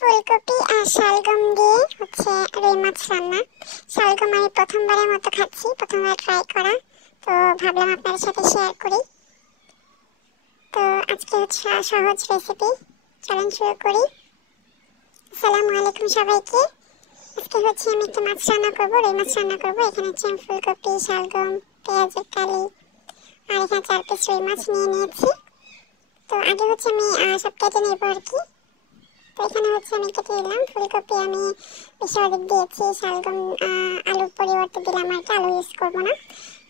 ফুলকপি আর শালগম দিয়ে হচ্ছে রুই মাছ রান্না। শালগম আমি প্রথমবারের মতো খাচ্ছি, প্রথমবার ট্রাই করা, তো ভাবলাম আপনাদের সাথে শেয়ার করি। তো আজকে হচ্ছে সহজ রেসিপি, চলুন শুরু করি। আসসালামু আলাইকুম সবাইকে। আজকে হচ্ছে আমি একটা মাছ রান্না করবো, রুই মাছ রান্না করবো। এখানে হচ্ছে আমি ফুলকপি, শালগম, পেঁয়াজের কালি আর এখানে 4 পিস রুই মাছ নিয়ে নিয়েছি। তো আগে হচ্ছে আমি সব কেটে নেবো আর কি। তো এখানে হচ্ছে আমি কেটে নিলাম। ফুলকপি আমি বেশি অধিক দিয়েছি, শালগম আলুর পরিবর্তে দিলাম আর কি, আলু ইউজ করবো না।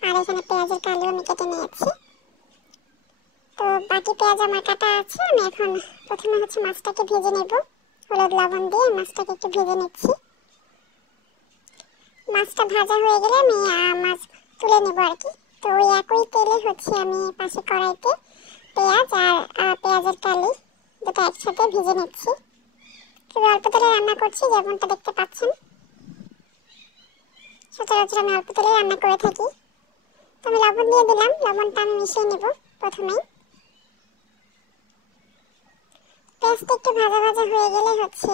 আর এখানে পেঁয়াজের কালিও আমি কেটে নিয়েছি। তো বাকি পেঁয়াজ আমার কাটা আছে। আমি এখন প্রথমে হচ্ছে মাছটাকে ভেজে নেব, হলুদ লবণ দিয়ে মাছটাকে একটু ভেজে নিচ্ছি। মাছটা ভাজা হয়ে গেলে আমি মাছ তুলে নেব আর কি। তো ওই একই তেলে হচ্ছে আমি পাশে কড়াইতে পেঁয়াজ আর পেঁয়াজের কালি দুটো একসাথে ভেজে নিচ্ছি। খুবই অল্প তেলে রান্না করছি, যেমনটা দেখতে পাচ্ছেন। সচরাচর আমি অল্প তেলে রান্না করে থাকি। তো আমি লবণ দিয়ে দিলাম, লবণটা আমি মিশিয়ে নেব প্রথমেই। পেঁয়াজটা একটু ভাজা ভাজা হয়ে গেলে হচ্ছে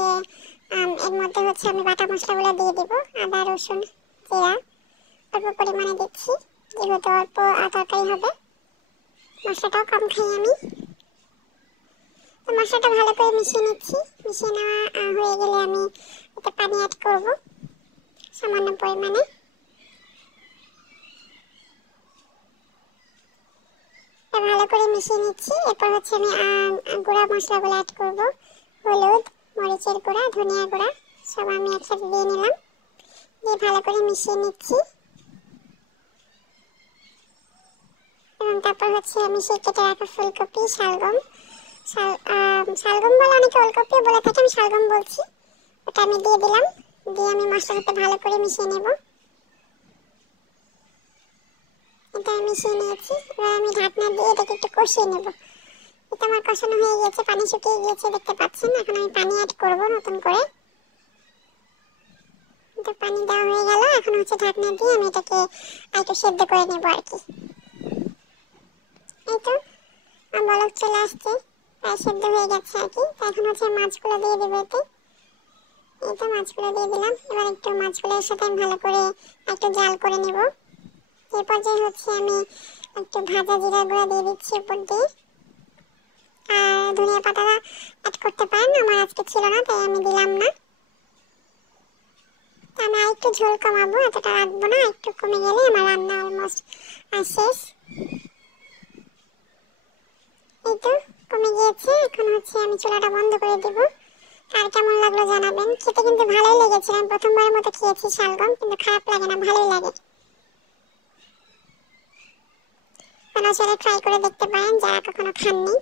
এর মধ্যে হচ্ছে আমি বাটা মশলাগুলো দিয়ে দেব। আদা, রসুন, জিরা অল্প পরিমাণে দিচ্ছি, যেহেতু অল্প তরকারি হবে, মশলাটাও কম খাই আমি। তো মশলাটা ভালো করে মিশিয়ে নিচ্ছি। মিশিয়ে নেওয়া হয়ে গেলে আমি এতে পানি অ্যাড করব সামান্য পরিমাণে। ভালো করে মিশিয়ে নিচ্ছি। এরপর হচ্ছে আমি গুঁড়া মশলাগুলো অ্যাড করব। হলুদ, মরিচের গুঁড়া, ধনিয়া গুঁড়া সব আমি একসাথে দিয়ে নিলাম। দিয়ে ভালো করে মিশিয়ে নিচ্ছি। এবং তারপর হচ্ছে আমি সেই কেটে রাখা ফুলকপি, শালগম বলে অনেকে ওলকপিও বলে থাকে, আমি শালগম বলছি, ওটা আমি দিয়ে দিলাম। দিয়ে আমি মশলার সাথে ভালো করে মিশিয়ে নেব। এটা আমি মিশিয়ে নিয়েছি। এবার আমি ঢাকনা দিয়ে এটাকে একটু কষিয়ে নেব। এটা আমার কষানো হয়ে গিয়েছে, পানি শুকিয়ে গিয়েছে দেখতে পাচ্ছেন। এখন আমি পানি অ্যাড করব নতুন করে। তো পানি দেওয়া হয়ে গেল। এখন হচ্ছে ঢাকনা দিয়ে আমি এটাকে একটু সেদ্ধ করে নেব আর কি। এই তো বলক চলে আসছে, প্রায় সেদ্ধ হয়ে গেছে আর কি। তো এখন হচ্ছে মাছগুলো দিয়ে দেবো এতে। এই তো মাছগুলো দিয়ে দিলাম। এবার একটু মাছগুলোর সাথে আমি ভালো করে একটু জাল করে নেব। এই পর্যায়ে হচ্ছে আমি একটু ভাজা জিরা গুঁড়া দিয়ে দিচ্ছি উপর দিয়ে। আর ধনিয়া পাতা অ্যাড করতে পারেন, আমার আজকে ছিল না তাই আমি দিলাম না। তো আমি আরেকটু ঝোল কমাবো, এতটা রাখবো না, একটু কমে গেলে আমার রান্না অলমোস্ট শেষ। এই তো কমে গিয়েছে। এখন হচ্ছে আমি চুলাটা বন্ধ করে দেব। আর কেমন লাগলো জানাবেন। খেতে কিন্তু ভালোই লেগেছে। আমি প্রথমবারের মতো খেয়েছি শালগম, কিন্তু খারাপ লাগে না, ভালোই লাগে। আপনারা ট্রাই করে দেখতে পারেন যারা কখনো খাননি।